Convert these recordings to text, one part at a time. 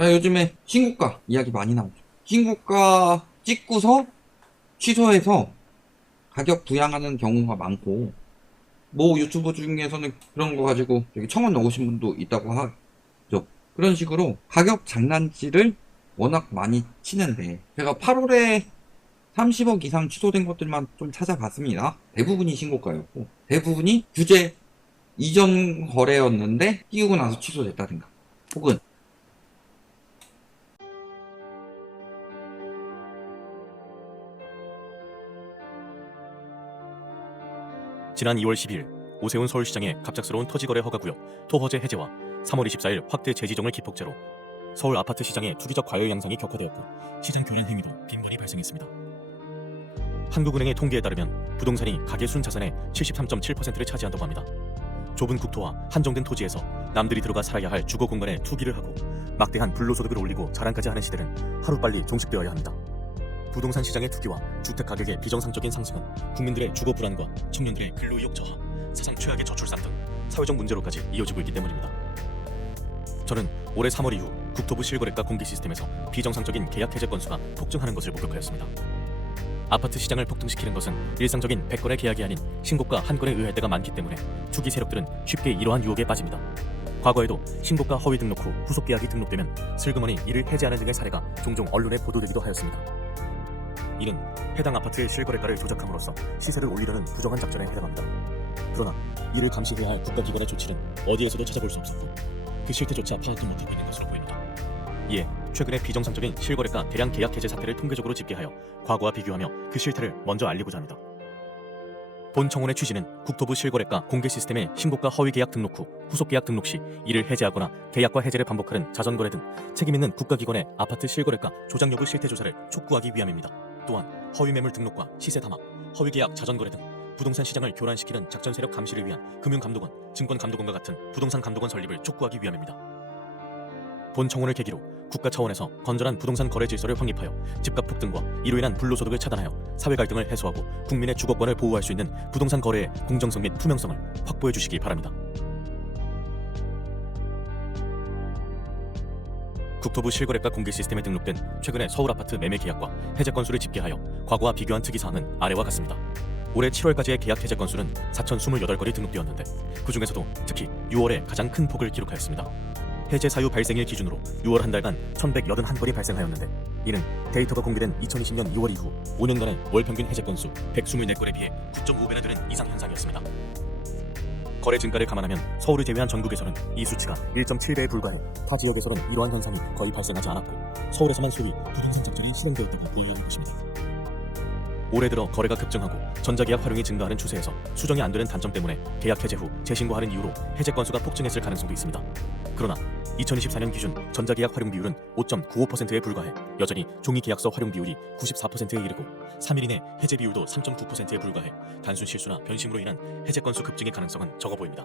요즘에 신고가 이야기 많이 나오죠. 신고가 찍고서 취소해서 가격 부양하는 경우가 많고, 뭐 유튜브 중에서는 그런 거 가지고 여기 청원 넣으신 분도 있다고 하죠. 그런 식으로 가격 장난질을 워낙 많이 치는데, 제가 8월에 30억 이상 취소된 것들만 좀 찾아봤습니다. 대부분이 신고가였고, 대부분이 규제 이전 거래였는데 띄우고 나서 취소됐다든가, 혹은 지난 2월 12일 오세훈 서울시장의 갑작스러운 토지거래 허가구역 토허제 해제와 3월 24일 확대 재지정을 기폭제로 서울 아파트 시장의 투기적 과열 양상이 격화되었고 시장 교란 행위도 빈번히 발생했습니다. 한국은행의 통계에 따르면 부동산이 가계 순자산의 73.7%를 차지한다고 합니다. 좁은 국토와 한정된 토지에서 남들이 들어가 살아야 할 주거 공간에 투기를 하고 막대한 불로소득을 올리고 자랑까지 하는 시대는 하루빨리 종식되어야 합니다. 부동산 시장의 투기와 주택 가격의 비정상적인 상승은 국민들의 주거 불안과 청년들의 근로의욕 저하, 사상 최악의 저출산 등 사회적 문제로까지 이어지고 있기 때문입니다. 저는 올해 3월 이후 국토부 실거래가 공개 시스템에서 비정상적인 계약 해제 건수가 폭증하는 것을 목격하였습니다. 아파트 시장을 폭등시키는 것은 일상적인 100건의 계약이 아닌 신고가 한 건에 의할 때가 많기 때문에 투기 세력들은 쉽게 이러한 유혹에 빠집니다. 과거에도 신고가 허위 등록 후 후속 계약이 등록되면 슬그머니 이를 해제하는 등의 사례가 종종 언론에 보도되기도 하였습니다. 이는 해당 아파트의 실거래가를 조작함으로써 시세를 올리려는 부정한 작전에 해당합니다. 그러나 이를 감시해야 할 국가기관의 조치는 어디에서도 찾아볼 수 없었고 그 실태조차 파악도 못하고 있는 것으로 보입니다. 이에 최근에 비정상적인 실거래가 대량 계약 해제 사태를 통계적으로 집계하여 과거와 비교하며 그 실태를 먼저 알리고자 합니다. 본 청원의 취지는 국토부 실거래가 공개 시스템의 신고가 허위 계약 등록 후 후속 계약 등록 시 이를 해제하거나 계약과 해제를 반복하는 자전거래 등 책임있는 국가기관의 아파트 실거래가 조작 여부 실태 조사를 촉구하기 위함입니다. 또한 허위 매물 등록과 시세 담합, 허위 계약 자전거래 등 부동산 시장을 교란시키는 작전 세력 감시를 위한 금융감독원, 증권감독원과 같은 부동산 감독원 설립을 촉구하기 위함입니다. 본 청원을 계기로 국가 차원에서 건전한 부동산 거래 질서를 확립하여 집값 폭등과 이로 인한 불로소득을 차단하여 사회 갈등을 해소하고 국민의 주거권을 보호할 수 있는 부동산 거래의 공정성 및 투명성을 확보해 주시기 바랍니다. 국토부 실거래가 공개 시스템에 등록된 최근의 서울 아파트 매매 계약과 해제 건수를 집계하여 과거와 비교한 특이사항은 아래와 같습니다. 올해 7월까지의 계약 해제 건수는 4,028건이 등록되었는데 그 중에서도 특히 6월에 가장 큰 폭을 기록하였습니다. 해제 사유 발생일 기준으로 6월 한 달간 1,181건이 발생하였는데 이는 데이터가 공개된 2020년 2월 이후 5년간의 월 평균 해제 건수 124건에 비해 9.5배나 되는 이상 현상이었습니다. 거래 증가를 감안하면 서울을 제외한 전국에서는 이 수치가 1.7배에 불과해 타 지역에서는 이러한 현상이 거의 발생하지 않았고 서울에서만 소위 부동산 적절이 실행되었다고 보여야 것입니다. 올해 들어 거래가 급증하고 전자계약 활용이 증가하는 추세에서 수정이 안 되는 단점 때문에 계약 해제 후 재신고하는 이유로 해제 건수가 폭증했을 가능성도 있습니다. 그러나 2024년 기준 전자계약 활용 비율은 5.95%에 불과해 여전히 종이계약서 활용 비율이 94%에 이르고 3일 이내 해제 비율도 3.9%에 불과해 단순 실수나 변심으로 인한 해제 건수 급증의 가능성은 적어 보입니다.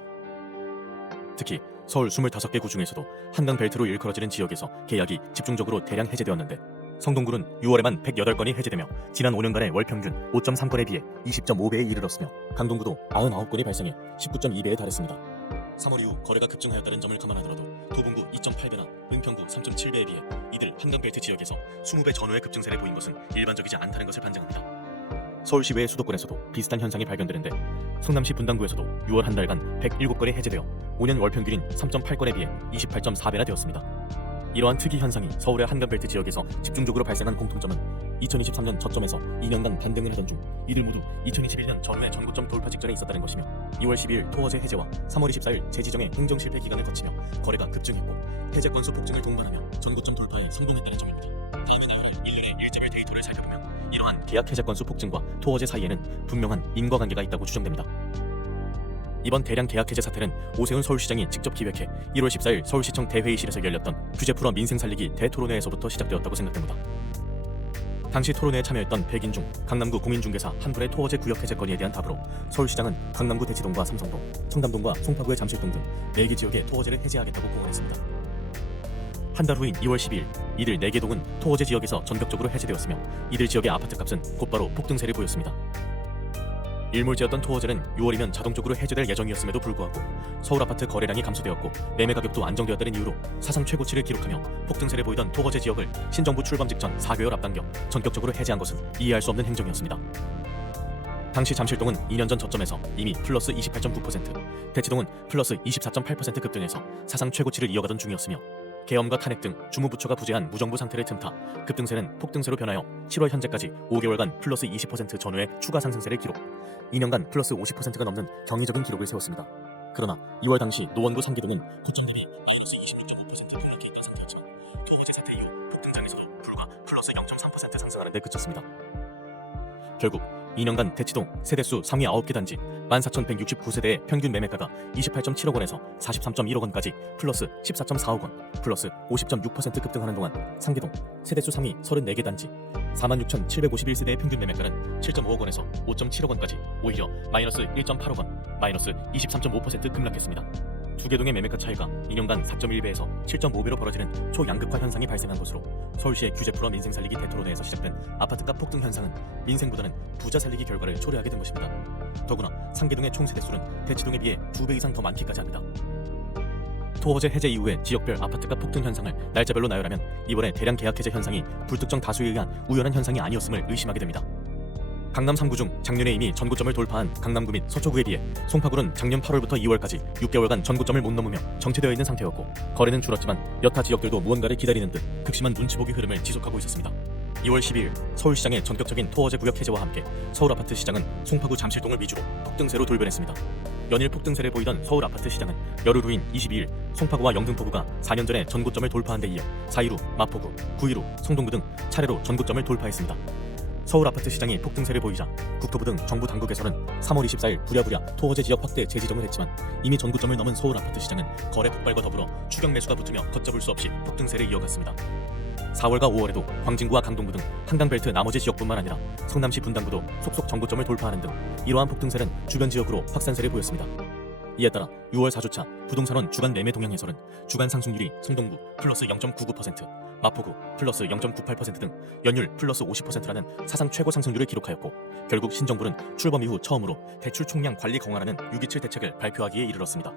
특히 서울 25개 구 중에서도 한강 벨트로 일컬어지는 지역에서 계약이 집중적으로 대량 해제되었는데 성동구는 6월에만 108건이 해제되며 지난 5년간의 월 평균 5.3건에 비해 20.5배에 이르렀으며 강동구도 99건이 발생해 19.2배에 달했습니다. 3월 이후 거래가 급증하였다는 점을 감안하더라도 도봉구 2.8배나 은평구 3.7배에 비해 이들 한강벨트 지역에서 20배 전후의 급증세를 보인 것은 일반적이지 않다는 것을 반증합니다. 서울시 외의 수도권에서도 비슷한 현상이 발견되는데 성남시 분당구에서도 6월 한 달간 107건이 해제되어 5년 월 평균인 3.8건에 비해 28.4배나 되었습니다. 이러한 특이 현상이 서울의 한강벨트 지역에서 집중적으로 발생한 공통점은 2023년 저점에서 2년간 반등을 하던 중 이들 모두 2021년 전후의 전고점 돌파 직전에 있었다는 것이며 2월 12일 토허제 해제와 3월 24일 재지정의 행정실패 기간을 거치며 거래가 급증했고 해제 건수 폭증을 동반하며 전고점 돌파에 성공했다는 점입니다. 다음에 나올 일련의 일자별 데이터를 살펴보면 이러한 계약 해제 건수 폭증과 토허제 사이에는 분명한 인과관계가 있다고 추정됩니다. 이번 대량 계약 해제 사태는 오세훈 서울시장이 직접 기획해 1월 14일 서울시청 대회의실에서 열렸던 규제 풀어 민생 살리기 대토론회에서부터 시작되었다고 생각됩니다. 당시 토론회에 참여했던 100인 중 강남구 공인중개사 한 분의 토허제 구역 해제 건의에 대한 답으로 서울시장은 강남구 대치동과 삼성동, 청담동과 송파구의 잠실동 등 4개 지역의 토허제를 해제하겠다고 공언했습니다. 한 달 후인 2월 12일 이들 4개 동은 토허제 지역에서 전격적으로 해제되었으며 이들 지역의 아파트값은 곧바로 폭등세를 보였습니다. 일몰제였던 토어제는 6월이면 자동적으로 해제될 예정이었음에도 불구하고 서울 아파트 거래량이 감소되었고 매매 가격도 안정되었다는 이유로 사상 최고치를 기록하며 폭등세를 보이던 토어제 지역을 신정부 출범 직전 4개월 앞당겨 전격적으로 해제한 것은 이해할 수 없는 행정이었습니다. 당시 잠실동은 2년 전 저점에서 이미 플러스 28.9%, 대치동은 플러스 24.8% 급등해서 사상 최고치를 이어가던 중이었으며 계엄과 탄핵 등 주무부처가 부재한 무정부 상태를 틈타 급등세는 폭등세로 변하여 7월 현재까지 5개월간 플러스 20% 전후의 추가 상승세를 기록, 2년간 플러스 50%가 넘는 경이적인 기록을 세웠습니다. 그러나 2월 당시 노원구 상계동은 고점 대비 마이너스 26.5% 폭락했던 상태였지만 토어제 사태 이후 폭등장에서도 불과 플러스 0.3% 상승하는 데 그쳤습니다. 결국 2년간 대치동 세대수 상위 9개 단지 14,169세대의 평균 매매가가 28.7억 원에서 43.1억 원까지 플러스 14.4억 원, 플러스 50.6% 급등하는 동안 상계동 세대수 상위 34개 단지 46,751세대의 평균 매매가는 7.5억 원에서 5.7억 원까지 오히려 마이너스 1.8억 원, 마이너스 23.5% 급락했습니다. 두 개 동의 매매가 차이가 2년간 4.1배에서 7.5배로 벌어지는 초양극화 현상이 발생한 것으로 서울시의 규제 풀어 민생 살리기 대토론회에서 시작된 아파트값 폭등 현상은 민생보다는 부자 살리기 결과를 초래하게 된 것입니다. 더구나 상계동의 총 세대수는 대치동에 비해 2배 이상 더 많기까지 합니다. 토어제 해제 이후에 지역별 아파트값 폭등 현상을 날짜별로 나열하면 이번에 대량 계약 해제 현상이 불특정 다수에 의한 우연한 현상이 아니었음을 의심하게 됩니다. 강남 3구 중 작년에 이미 전고점을 돌파한 강남구 및 서초구에 비해 송파구는 작년 8월부터 2월까지 6개월간 전고점을 못 넘으며 정체되어 있는 상태였고 거래는 줄었지만 여타 지역들도 무언가를 기다리는 듯 극심한 눈치보기 흐름을 지속하고 있었습니다. 2월 12일 서울시장의 전격적인 토어제 구역 해제와 함께 서울 아파트 시장은 송파구 잠실동을 위주로 폭등세로 돌변했습니다. 연일 폭등세를 보이던 서울 아파트 시장은 열흘 후인 22일 송파구와 영등포구가 4년 전에 전고점을 돌파한 데 이어 4일 후 마포구, 9일 후 성동구 등 차례로 전고점을 돌파했습니다. 서울 아파트 시장이 폭등세를 보이자 국토부 등 정부 당국에서는 3월 24일 부랴부랴 토어제 지역 확대 재지정을 했지만 이미 전고점을 넘은 서울 아파트 시장은 거래 폭발과 더불어 추격 매수가 붙으며 걷잡을 수 없이 폭등세를 이어갔습니다. 4월과 5월에도 광진구와 강동구 등 한강벨트 나머지 지역뿐만 아니라 성남시 분당구도 속속 전고점을 돌파하는 등 이러한 폭등세는 주변 지역으로 확산세를 보였습니다. 이에 따라 6월 4주차 부동산원 주간 매매 동향 해설은 주간 상승률이 성동구 플러스 0.99%, 마포구 플러스 0.98% 등 연율 플러스 50%라는 사상 최고 상승률을 기록하였고 결국 신정부는 출범 이후 처음으로 대출 총량 관리 강화라는 6.27 대책을 발표하기에 이르렀습니다.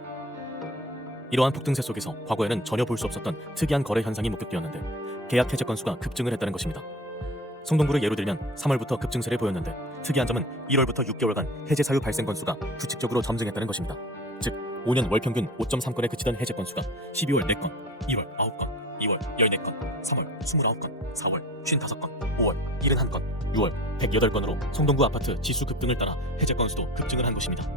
이러한 폭등세 속에서 과거에는 전혀 볼 수 없었던 특이한 거래 현상이 목격되었는데 계약 해제 건수가 급증을 했다는 것입니다. 성동구를 예로 들면 3월부터 급증세를 보였는데 특이한 점은 1월부터 6개월간 해제 사유 발생 건수가 규칙적으로 점증했다는 것입니다. 즉 5년 월 평균 5.3건에 그치던 해제 건수가 12월 4건, 1월 9건, 2월 14건, 3월 29건, 4월 55건, 5월 71건, 6월 108건으로 성동구 아파트 지수 급등을 따라 해제 건수도 급증을 한 것입니다.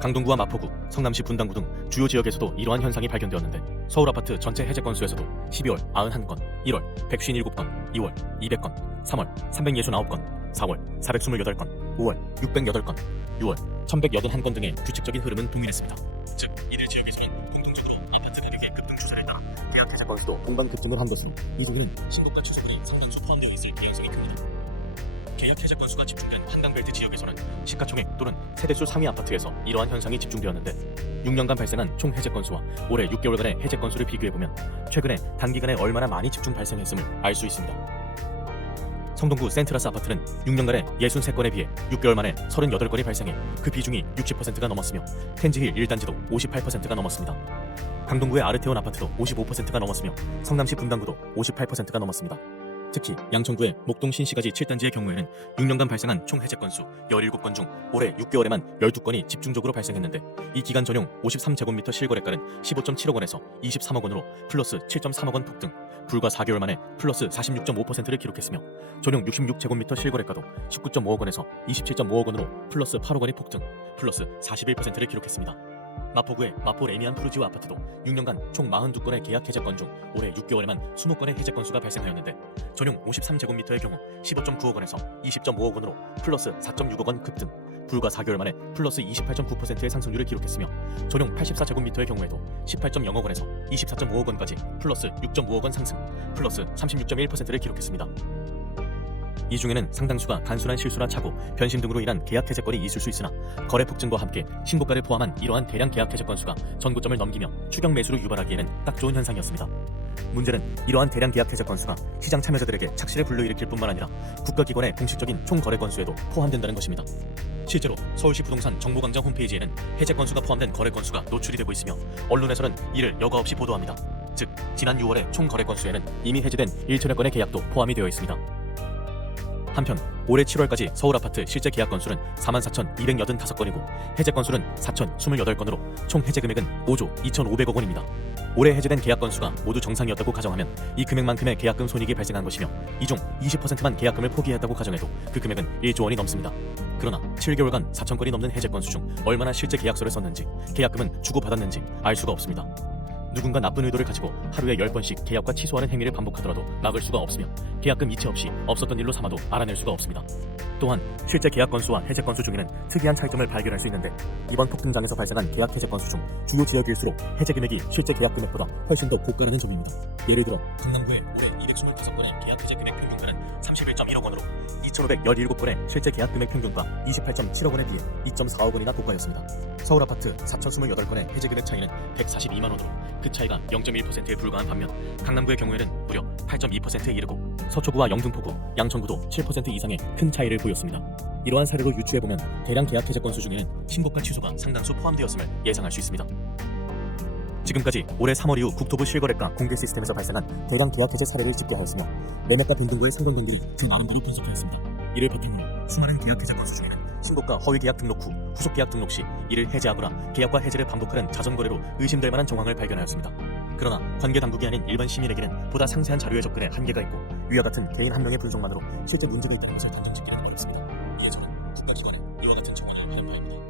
강동구와 마포구, 성남시 분당구 등 주요 지역에서도 이러한 현상이 발견되었는데 서울 아파트 전체 해제 건수에서도 12월 91건, 1월 157건, 2월 200건, 3월 369건, 4월 428건, 5월 608건, 6월 1181건 등의 규칙적인 흐름은 동일했습니다. 즉 이들 지역에서는 공통적으로 아파트 가격의 급등 추세를 따라 계약 해제 건수도 동반 급증을 한 것으로 이 소리는 신고가 취소분이 상당수 포함되어 있을 가능성이 큽니다. 계약 해제 건수가 집중된 한강벨트 지역에서는 시가총액 또는 세대수 상위 아파트에서 이러한 현상이 집중되었는데 6년간 발생한 총 해제 건수와 올해 6개월간의 해제 건수를 비교해보면 최근에 단기간에 얼마나 많이 집중 발생했음을 알 수 있습니다. 성동구 센트라스 아파트는 6년간에 63건에 비해 6개월 만에 38건이 발생해 그 비중이 60%가 넘었으며 텐지힐 1단지도 58%가 넘었습니다. 강동구의 아르테온 아파트도 55%가 넘었으며 성남시 분당구도 58%가 넘었습니다. 특히 양천구의 목동 신시가지 7단지의 경우에는 6년간 발생한 총 해제 건수 17건 중 올해 6개월에만 12건이 집중적으로 발생했는데 이 기간 전용 53제곱미터 실거래가는 15.7억 원에서 23억 원으로 플러스 7.3억 원 폭등, 불과 4개월 만에 플러스 46.5%를 기록했으며 전용 66제곱미터 실거래가도 19.5억 원에서 27.5억 원으로 플러스 8억 원이 폭등, 플러스 41%를 기록했습니다. 마포구의 마포 레미안 푸르지오 아파트도 6년간 총 42건의 계약 해제 건 중 올해 6개월에만 20건의 해제 건수가 발생하였는데 전용 53제곱미터의 경우 15.9억 원에서 20.5억 원으로 플러스 4.6억 원 급등, 불과 4개월 만에 플러스 28.9%의 상승률을 기록했으며 전용 84제곱미터의 경우에도 18.0억 원에서 24.5억 원까지 플러스 6.5억 원 상승, 플러스 36.1%를 기록했습니다. 이 중에는 상당수가 단순한 실수나 착오, 변심 등으로 인한 계약 해제건이 있을 수 있으나 거래 폭증과 함께 신고가를 포함한 이러한 대량 계약 해제 건수가 전고점을 넘기며 추격 매수를 유발하기에는 딱 좋은 현상이었습니다. 문제는 이러한 대량 계약 해제 건수가 시장 참여자들에게 착시를 불러일으킬 뿐만 아니라 국가기관의 공식적인 총 거래 건수에도 포함된다는 것입니다. 실제로 서울시 부동산 정보광장 홈페이지에는 해제 건수가 포함된 거래 건수가 노출이 되고 있으며 언론에서는 이를 여과 없이 보도합니다. 즉 지난 6월의 총 거래 건수에는 이미 해제된 1천여 건의 계약도 포함이 되어 있습니다. 한편 올해 7월까지 서울 아파트 실제 계약 건수는 44,285건이고 해제 건수는 4,028건으로 총 해제 금액은 5조 2,500억 원입니다. 올해 해제된 계약 건수가 모두 정상이었다고 가정하면 이 금액만큼의 계약금 손익이 발생한 것이며 이 중 20%만 계약금을 포기했다고 가정해도 그 금액은 1조 원이 넘습니다. 그러나 7개월간 4,000건이 넘는 해제 건수 중 얼마나 실제 계약서를 썼는지 계약금은 주고받았는지 알 수가 없습니다. 누군가 나쁜 의도를 가지고 하루에 10번씩 계약과 취소하는 행위를 반복하더라도 막을 수가 없으며 계약금 이체 없이 없었던 일로 삼아도 알아낼 수가 없습니다. 또한 실제 계약 건수와 해제 건수 중에는 특이한 차이점을 발견할 수 있는데 이번 폭등장에서 발생한 계약 해제 건수 중 주요 지역일수록 해제 금액이 실제 계약 금액보다 훨씬 더 고가라는 점입니다. 예를 들어 강남구의 올해 225건의 계약 해제 금액 평균가는 31.1억 원으로 2,517건의 실제 계약 금액 평균가 28.7억 원에 비해 2.4억 원이나 고가였습니다. 서울 아파트 4,028건의 해제 금액 차이는 142만 원으로 그 차이가 0.1%에 불과한 반면 강남구의 경우에는 무려 8.2%에 이르고 서초구와 영등포구, 양천구도 7% 이상의 큰 차이를 보였습니다. 이러한 사례로 유추해보면 대량 계약 해제 건수 중에는 신고가 취소가 상당수 포함되었음을 예상할 수 있습니다. 지금까지 올해 3월 이후 국토부 실거래가 공개 시스템에서 발생한 대량 계약 해제 사례를 집계하였으며 매매가 변동과의 상관관계를 저 나름대로 분석하였습니다. 이를 바탕으로 수많은 계약 해제 건수 중에는 신고가 허위 계약 등록 후 후속 계약 등록 시 이를 해제하거나 계약과 해제를 반복하는 자전거래로 의심될 만한 정황을 발견하였습니다. 그러나 관계 당국이 아닌 일반 시민에게는 보다 상세한 자료에 접근에 한계가 있고 위와 같은 개인 한 명의 분석만으로 실제 문제가 있다는 것을 단정짓기는 어렵습니다. 이에 저는 국가기관에 이와 같은 정황을 하는 바입니다.